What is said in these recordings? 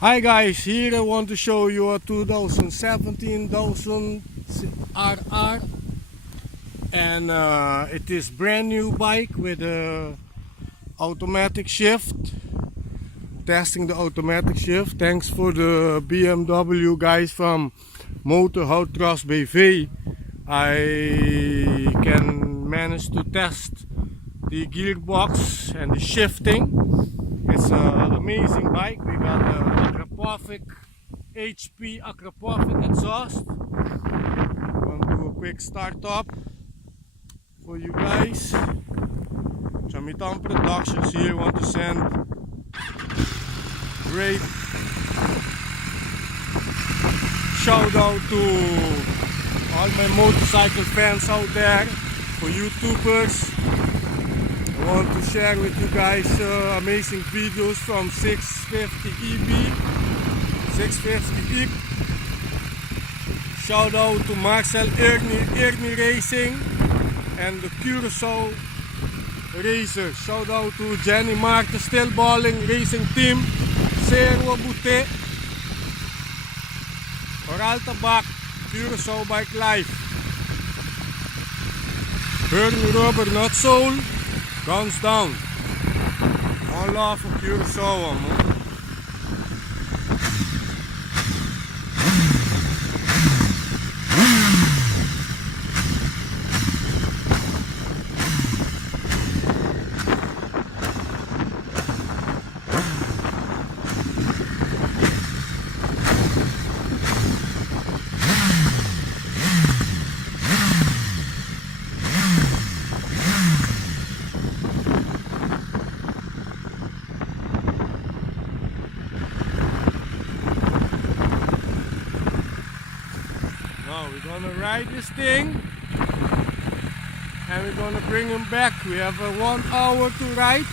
Hi guys, here I want to show you a 2017 RR, and it is brand new bike with a automatic shift. Testing the automatic shift. Thanks for the BMW guys from Motorhout Trust BV. I can manage to test the gearbox and the shifting. It's an amazing bike. We got the Akraprovic HP Akraprovic exhaust. I'm gonna do a quick start up for you guys. Chamiton Productions here want to send great shout out to all my motorcycle fans out there, for YouTubers. I want to share with you guys amazing videos from 650 EB. Shout out to Marcel Ernie Racing and the Curacao Racers. Shout out to Jenny Martin Still Balling Racing Team, Serwa Bute, Oral Tabak, Curacao Bike Life, Bernie Rubber Not Soul, Guns Down. All love for Curacao, man. Now we're gonna ride this thing and we're gonna bring him back. We have 1 hour to ride.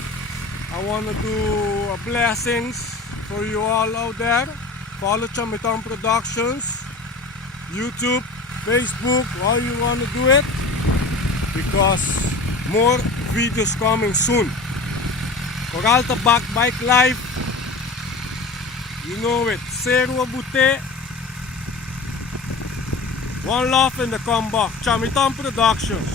I wanna do blessings for you all out there. Follow Chamiton Productions, YouTube, Facebook, how you wanna do it, because more videos coming soon. Oral Tabak Bike Life, you know it. Serwa Bute. One love in the combo. Chamiton Productions.